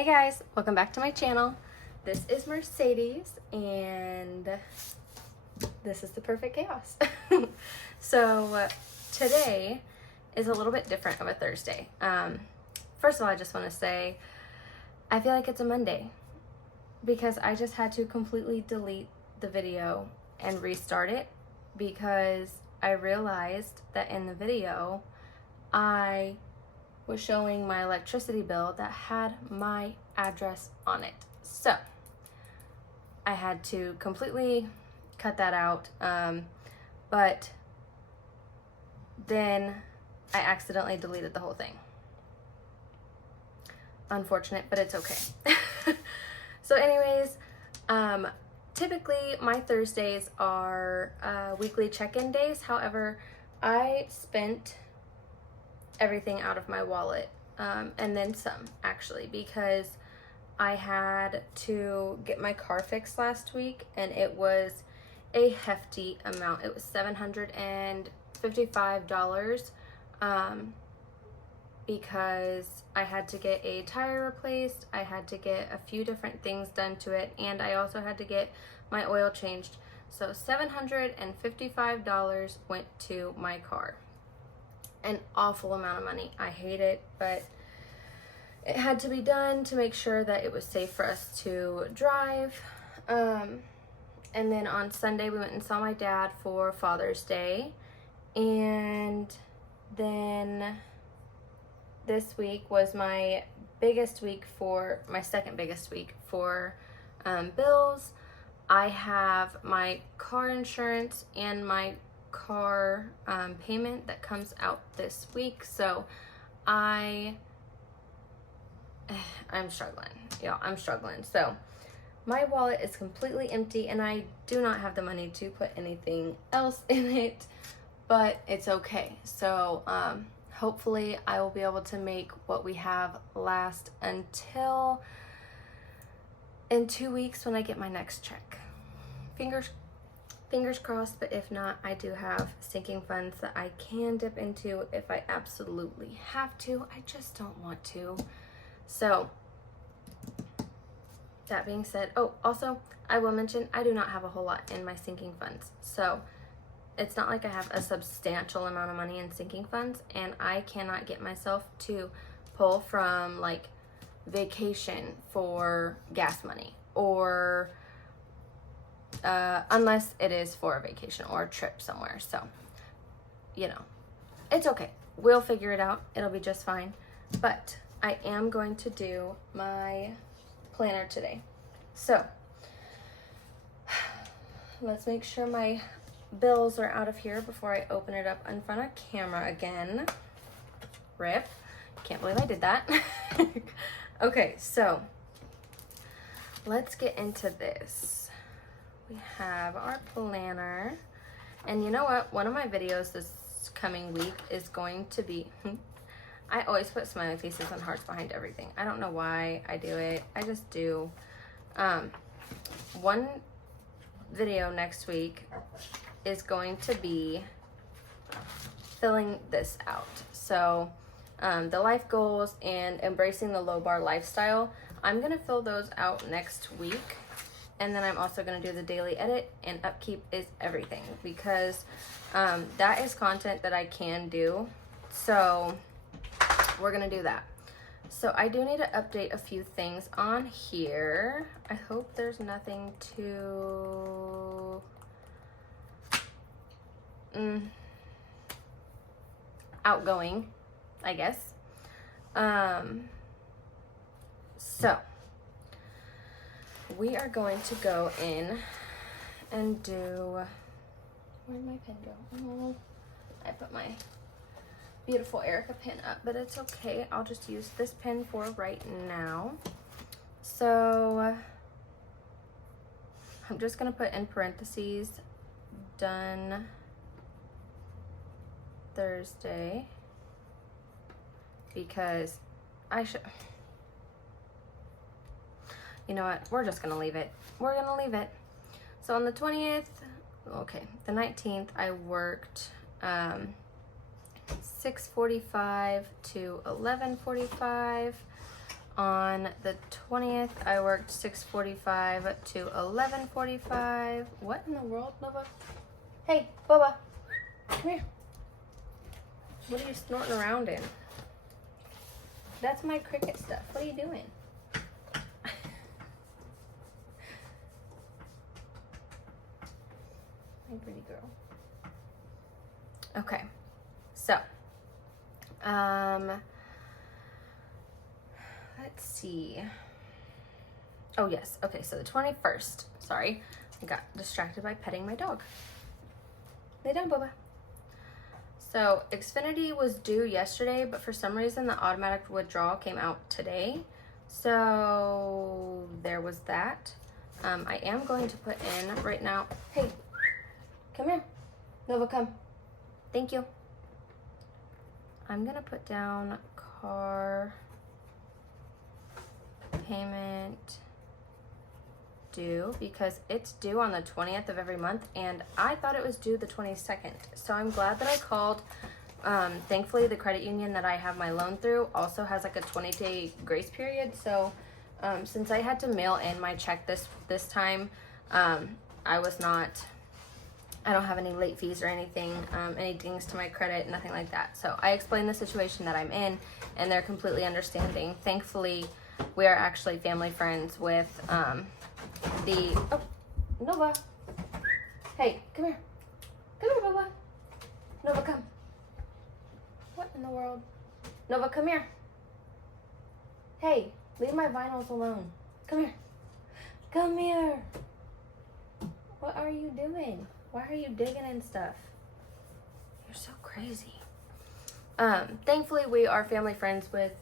Hey guys, welcome back to my channel. This is Mercedes and this is the perfect chaos. So today is a little bit different of a Thursday. First of all, I just want to say I feel like it's a Monday because I just had to completely delete the video and restart it because I realized that in the video I was showing my electricity bill that had my address on it. So I had to completely cut that out. But then I accidentally deleted the whole thing. Unfortunate, but it's okay. So anyways, typically my Thursdays are weekly check-in days. However, I spent everything out of my wallet, and then some actually, because I had to get my car fixed last week and it was a hefty amount. It was $755 because I had to get a tire replaced, I had to get a few different things done to it, and I also had to get my oil changed. So $755 went to my car. An awful amount of money. I hate it, but it had to be done to make sure that it was safe for us to drive. And then on Sunday we went and saw my dad for Father's Day, and then this week was my biggest week for my second biggest week for bills. I have my car insurance and my car payment that comes out this week, so I'm struggling, y'all. I'm struggling. So my wallet is completely empty and I do not have the money to put anything else in it, but it's okay. So hopefully I will be able to make what we have last until in 2 weeks when I get my next check. Fingers crossed, but if not, I do have sinking funds that I can dip into if I absolutely have to. I just don't want to. So, that being said, oh, also, I will mention I do not have a whole lot in my sinking funds. So, it's not like I have a substantial amount of money in sinking funds, and I cannot get myself to pull from like vacation for gas money, or unless it is for a vacation or a trip somewhere. So, you know, it's okay. We'll figure it out. It'll be just fine. But I am going to do my planner today. So, let's make sure my bills are out of here before I open it up in front of camera again. Rip. Can't believe I did that. Okay, so let's get into this. We have our planner, and you know what? One of my videos this coming week is going to be, I always put smiley faces and hearts behind everything. I don't know why I do it. I just do. One video next week is going to be filling this out. So the life goals and embracing the low bar lifestyle, I'm gonna fill those out next week. And then I'm also going to do the daily edit, and upkeep is everything, because that is content that I can do. So we're going to do that. So I do need to update a few things on here. I hope there's nothing too outgoing, I guess. So we are going to go in and do, where'd my pen go? Oh, I put my beautiful Erica pen up, but it's okay. I'll just use this pen for right now. So I'm just gonna put in parentheses, done Thursday, because I should, you know what, we're just gonna leave it. We're gonna leave it. So on the 20th, okay, the 19th, I worked 6:45 to 11:45. On the 20th, I worked 6:45 to 11:45. What in the world, Nova? Hey, Bubba, come here. What are you snorting around in? That's my cricket stuff. What are you doing? My pretty girl. Okay, so, let's see. Oh yes, okay, so the 21st, sorry, I got distracted by petting my dog. Lay down, Bubba. So Xfinity was due yesterday, but for some reason the automatic withdrawal came out today. So there was that. I am going to put in right now. Hey, come here. Nova, come. Thank you. I'm gonna put down car payment due because it's due on the 20th of every month and I thought it was due the 22nd. So I'm glad that I called. Thankfully the credit union that I have my loan through also has like a 20-day grace period. So since I had to mail in my check this time, I don't have any late fees or anything, any dings to my credit, nothing like that. So I explained the situation that I'm in and they're completely understanding. Thankfully, we are actually family friends with oh, Nova. Hey, come here. Come here, Nova. Nova, come. What in the world? Nova, come here. Hey, leave my vinyls alone. Come here. Come here. What are you doing? Why are you digging in stuff? You're so crazy. Thankfully, we are family friends with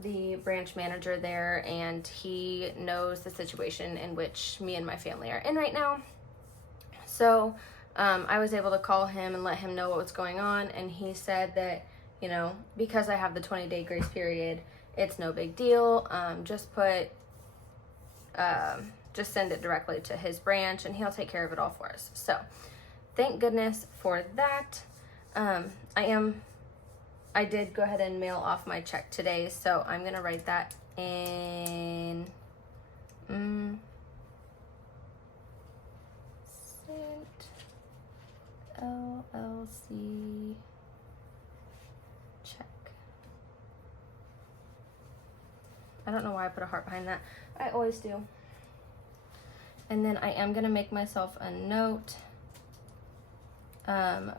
the branch manager there, and he knows the situation in which me and my family are in right now. So I was able to call him and let him know what was going on, and he said that, you know, because I have the 20-day grace period, it's no big deal. Just send it directly to his branch, and he'll take care of it all for us. So thank goodness for that. I did go ahead and mail off my check today, so I'm gonna write that in sent LLC check. I don't know why I put a heart behind that. I always do. And then I am gonna make myself a note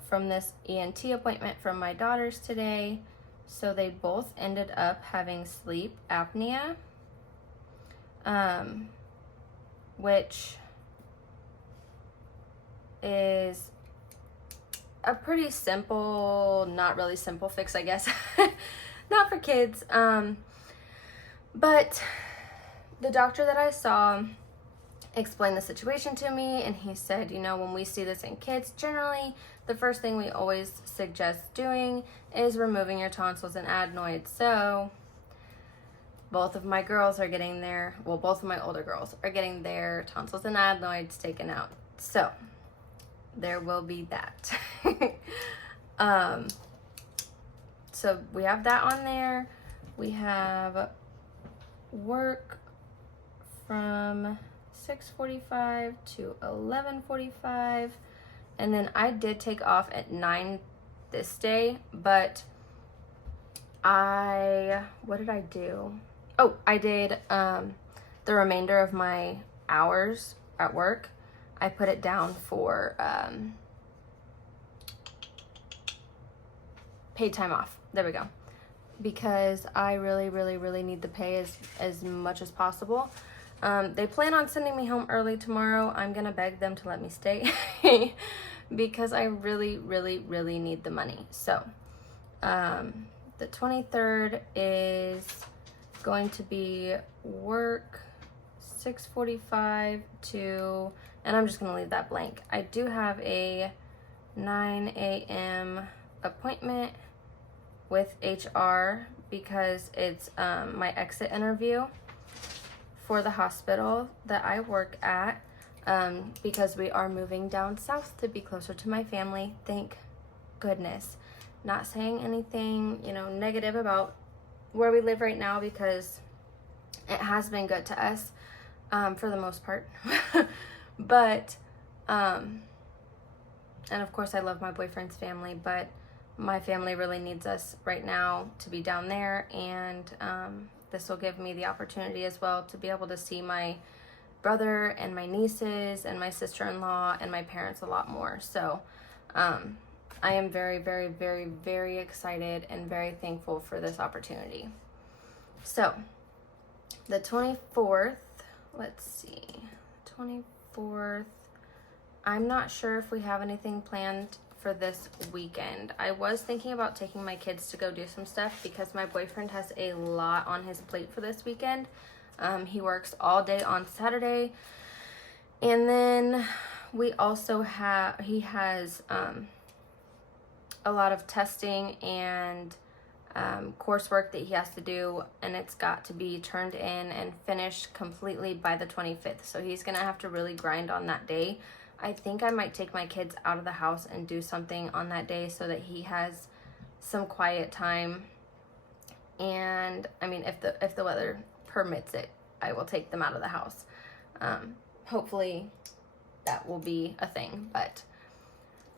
from this ENT appointment from my daughters today. So they both ended up having sleep apnea, which is a pretty simple, not really simple fix, I guess. Not for kids. But the doctor that I saw explained the situation to me, and he said, you know, when we see this in kids, generally the first thing we always suggest doing is removing your tonsils and adenoids. So both of my girls are getting both of my older girls are getting their tonsils and adenoids taken out. So there will be that. So we have that on there. We have work from 6:45 to 11:45, and then I did take off at 9 this day, but what did I do? Oh, I did the remainder of my hours at work. I put it down for paid time off. There we go. Because I really, really, really need the pay as much as possible. They plan on sending me home early tomorrow. I'm gonna beg them to let me stay because I really, really, really need the money. So the 23rd is going to be work 6:45 to, and I'm just gonna leave that blank. I do have a 9 a.m. appointment with HR because it's my exit interview for the hospital that I work at, because we are moving down south to be closer to my family. Thank goodness. Not saying anything, you know, negative about where we live right now, because It has been good to us, for the most part. But, and of course I love my boyfriend's family, but my family really needs us right now to be down there. And this will give me the opportunity as well to be able to see my brother and my nieces and my sister-in-law and my parents a lot more. So I am very, very, very, very excited and very thankful for this opportunity. So the 24th, let's see, 24th, I'm not sure if we have anything planned for this weekend. I was thinking about taking my kids to go do some stuff because my boyfriend has a lot on his plate for this weekend. He works all day on Saturday, and then we also he has a lot of testing and coursework that he has to do, and it's got to be turned in and finished completely by the 25th. So he's gonna have to really grind on that day. I think I might take my kids out of the house and do something on that day so that he has some quiet time. And I mean, if the weather permits it, I will take them out of the house. Hopefully that will be a thing, but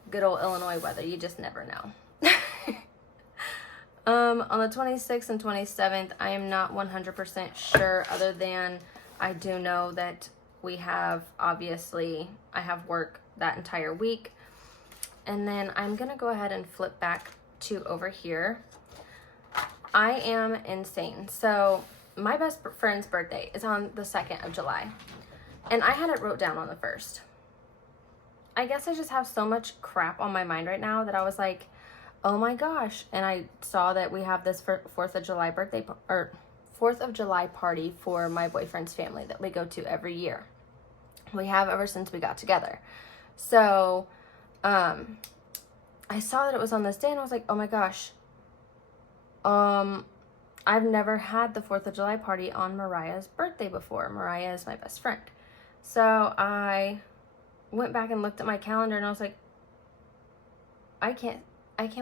good old Illinois weather, you just never know. On the 26th and 27th, I am not 100% sure, other than I do know that we have, obviously, I have work that entire week. And then I'm going to go ahead and flip back to over here. I am insane. So my best friend's birthday is on the 2nd of July. And I had it wrote down on the 1st. I guess I just have so much crap on my mind right now that I was like, oh my gosh. And I saw that we have this 4th of July birthday, or 4th of July party for my boyfriend's family that we go to every year. We have ever since we got together. So, I saw that it was on this day and I was like, oh my gosh. I've never had the 4th of July party on Mariah's birthday before. Mariah is my best friend. So I went back and looked at my calendar and I was like, I can't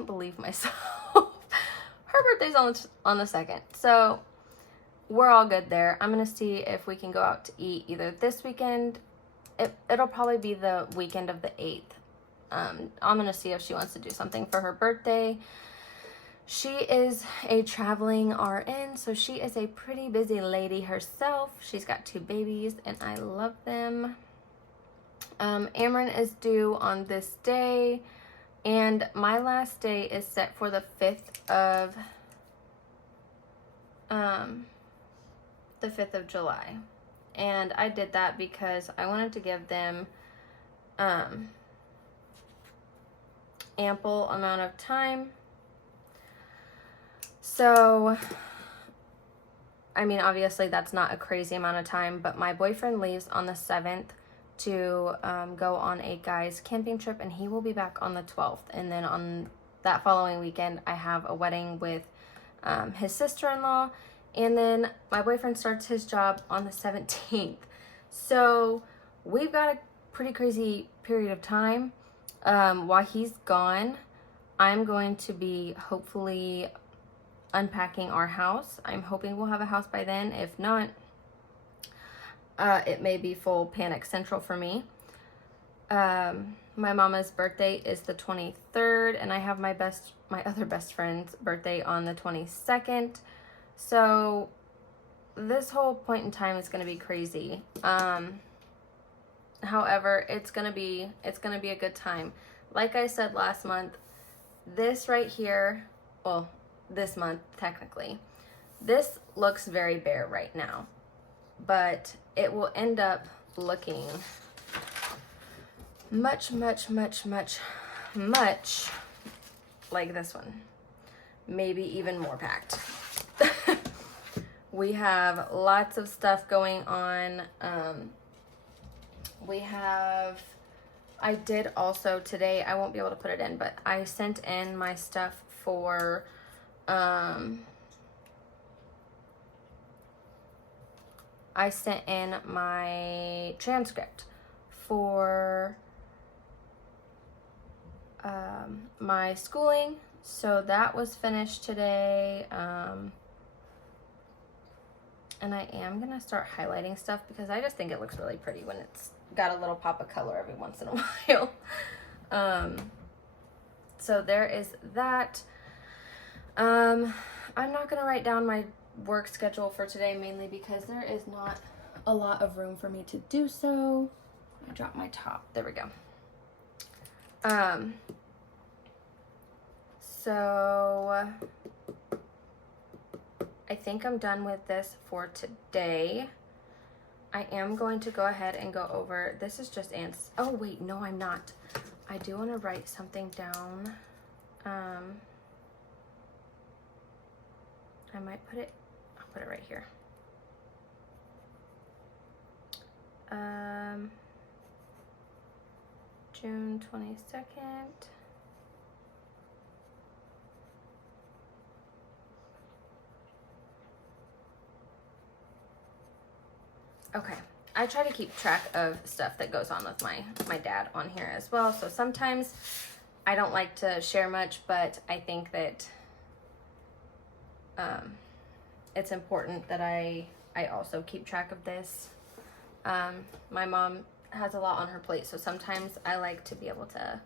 believe myself. Her birthday's on the 2nd. So we're all good there. I'm going to see if we can go out to eat either this weekend. It'll probably be the weekend of the 8th. I'm going to see if she wants to do something for her birthday. She is a traveling RN, so she is a pretty busy lady herself. She's got 2 babies, and I love them. Amron is due on this day, and my last day is set for the 5th of July. And I did that because I wanted to give them ample amount of time. So, I mean, obviously that's not a crazy amount of time, but my boyfriend leaves on the 7th to go on a guy's camping trip, and he will be back on the 12th. And then on that following weekend, I have a wedding with his sister-in-law, and then my boyfriend starts his job on the 17th. So we've got a pretty crazy period of time. While he's gone, I'm going to be hopefully unpacking our house. I'm hoping we'll have a house by then. If not, it may be full panic central for me. My mama's birthday is the 23rd, and I have my other best friend's birthday on the 22nd. So this whole point in time is going to be crazy. However, it's going to be a good time. Like I said last month, this right here, well, this month technically, this looks very bare right now, but it will end up looking much, much, much, much, much like this one. Maybe even more packed. We have lots of stuff going on. I did also today, I won't be able to put it in, but I sent in my stuff for, I sent in my transcript for my schooling. So that was finished today. And I am gonna start highlighting stuff because I just think it looks really pretty when it's got a little pop of color every once in a while. So there is that. I'm not gonna write down my work schedule for today, mainly because there is not a lot of room for me to do so. I dropped my top. There we go. So I think I'm done with this for today. I am going to go ahead and go over, this is just ants. Oh wait, no, I'm not. I do want to write something down. I might put it, I'll put it right here. June 22nd. Okay, I try to keep track of stuff that goes on with my dad on here as well. So sometimes I don't like to share much, but I think that it's important that I also keep track of this. My mom has a lot on her plate, so sometimes I like to be able to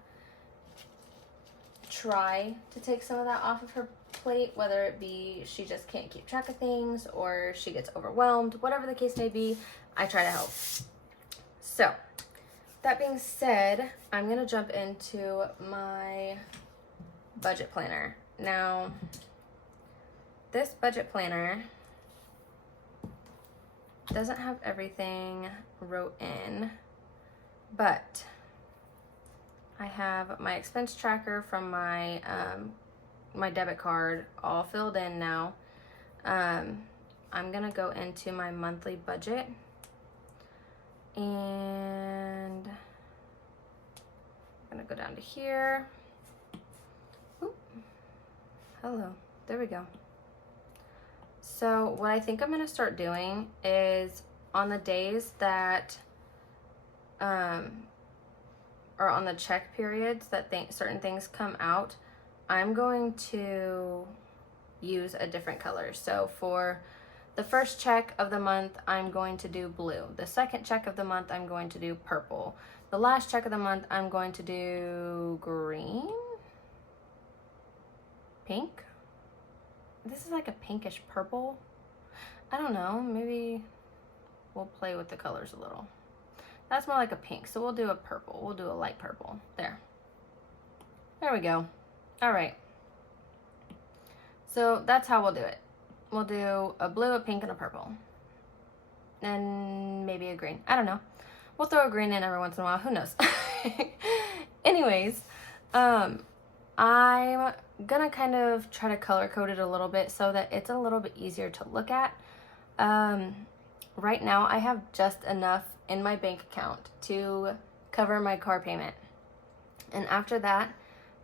try to take some of that off of her plate, whether it be she just can't keep track of things or she gets overwhelmed, whatever the case may be, I try to help. So that being said, I'm gonna jump into my budget planner. Now, this budget planner doesn't have everything wrote in, but I have my expense tracker from my my debit card all filled in now. I'm gonna go into my monthly budget, and I'm gonna go down to here. Oop. Hello, there we go. So what I think I'm gonna start doing is on the days that or on the check periods that certain things come out, I'm going to use a different color. So for the first check of the month, I'm going to do blue. The second check of the month, I'm going to do purple. The last check of the month, I'm going to do green, pink. This is like a pinkish purple. I don't know, maybe we'll play with the colors a little. That's more like a pink, so we'll do a purple. We'll do a light purple. There we go. All right. So that's how we'll do it. We'll do a blue, a pink, and a purple. And maybe a green. I don't know. We'll throw a green in every once in a while. Who knows? Anyways, I'm gonna kind of try to color code it a little bit so that it's a little bit easier to look at. Right now, I have just enough in my bank account to cover my car payment. And after that,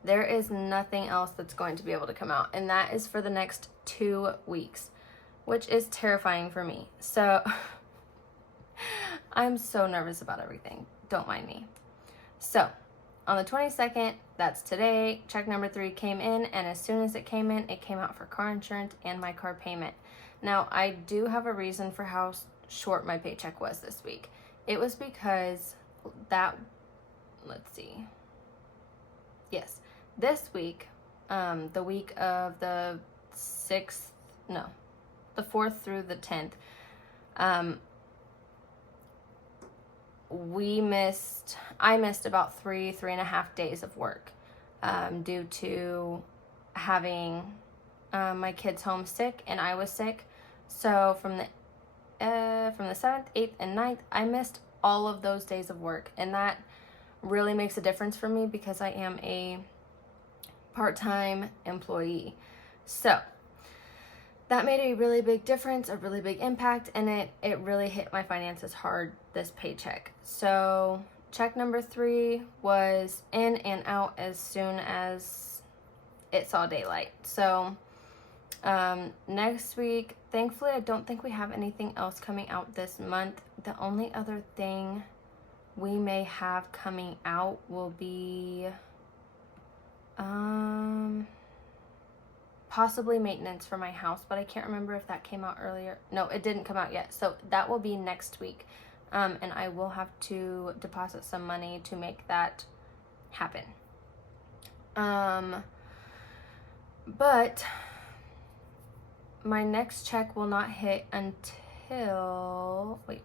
there is nothing else that's going to be able to come out. And that is for the next 2 weeks, which is terrifying for me. So I'm so nervous about everything. Don't mind me. So on the 22nd, that's today, check number 3 came in. And as soon as it came in, it came out for car insurance and my car payment. Now, I do have a reason for how short my paycheck was this week. It was because let's see. Yes, this week, the week of the 4th through the 10th, I missed about 3.5 days of work, due to having my kids home sick and I was sick. So from the 7th, 8th, and 9th, I missed all of those days of work. And that really makes a difference for me because I am a part-time employee. So that made a really big difference, a really big impact, and it really hit my finances hard this paycheck. So check number 3 was in and out as soon as it saw daylight. So next week, thankfully, I don't think we have anything else coming out this month. The only other thing we may have coming out will be possibly maintenance for my house, but I can't remember if that came out earlier. No, it didn't come out yet. So that will be next week. And I will have to deposit some money to make that happen. But my next check will not hit until, wait.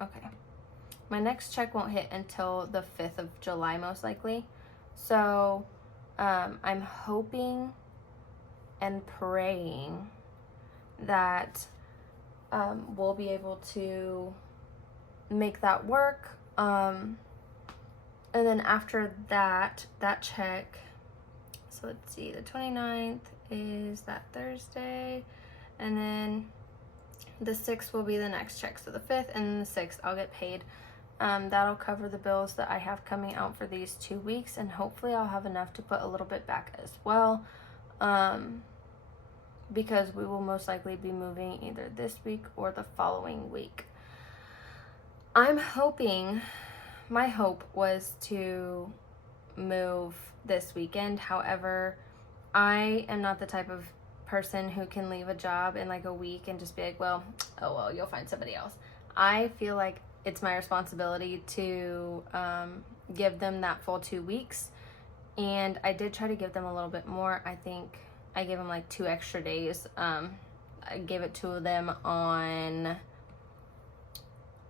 Okay. My next check won't hit until the 5th of July, most likely. So, I'm hoping and praying that we'll be able to make that work. And then after that check, so let's see, the 29th is that Thursday, and then the 6th will be the next check. So the 5th and the 6th I'll get paid. That'll cover the bills that I have coming out for these 2 weeks, and hopefully I'll have enough to put a little bit back as well, because we will most likely be moving either this week or the following week. I'm hoping, my hope was to move this weekend. However, I am not the type of person who can leave a job in like a week and just be like, well, oh well, you'll find somebody else. I feel like it's my responsibility to give them that full 2 weeks, and I did try to give them a little bit more. I think I gave them like 2 extra days. I gave it to them on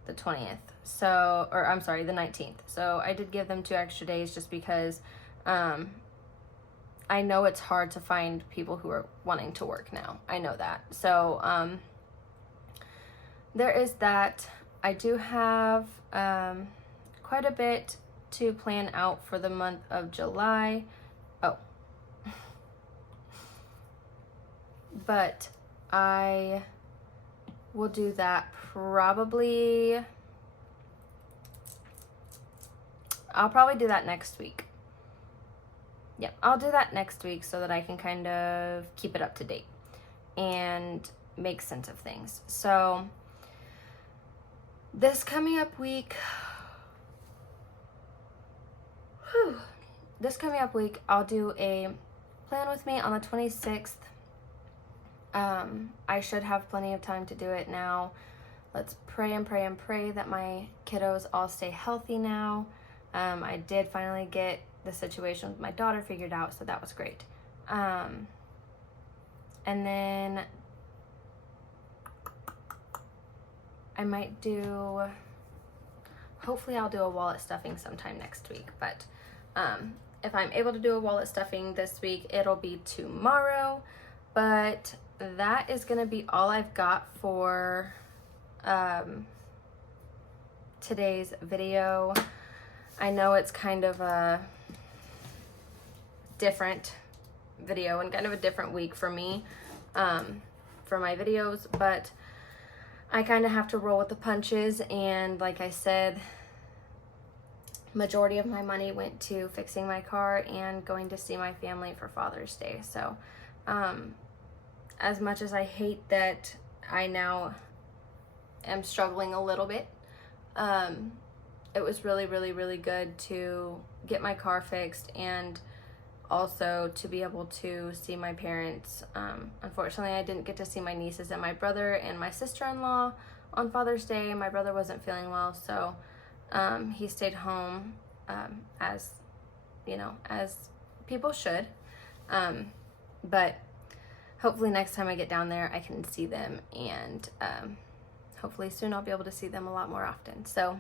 the 20th, so, or I'm sorry, the 19th. So I did give them 2 extra days just because I know it's hard to find people who are wanting to work now. I know that. So there is that. I do have quite a bit to plan out for the month of July. Oh. But I will do that probably. I'll probably do that next week. Yep, I'll do that next week so that I can kind of keep it up to date and make sense of things. So this coming up week, I'll do a plan with me on the 26th. I should have plenty of time to do it now. Let's pray and pray and pray that my kiddos all stay healthy now. I did finally get the situation with my daughter figured out, so that was great. And then I might do, hopefully I'll do a wallet stuffing sometime next week, but if I'm able to do a wallet stuffing this week, it'll be tomorrow. But that is gonna be all I've got for today's video. I know it's kind of a different video and kind of a different week for me for my videos, but I kind of have to roll with the punches. And like I said, majority of my money went to fixing my car and going to see my family for Father's Day. So as much as I hate that I now am struggling a little bit, it was really, really, really good to get my car fixed and also to be able to see my parents. Unfortunately, I didn't get to see my nieces and my brother and my sister-in-law on Father's Day. My brother wasn't feeling well, so he stayed home, as you know, as people should. But hopefully next time I get down there, I can see them, and hopefully soon I'll be able to see them a lot more often. So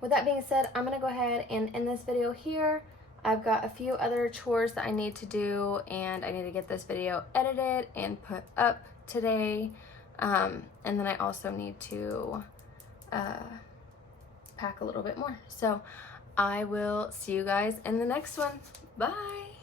with that being said, I'm gonna go ahead and end this video here. I've got a few other chores that I need to do, and I need to get this video edited and put up today. And then I also need to pack a little bit more. So I will see you guys in the next one. Bye.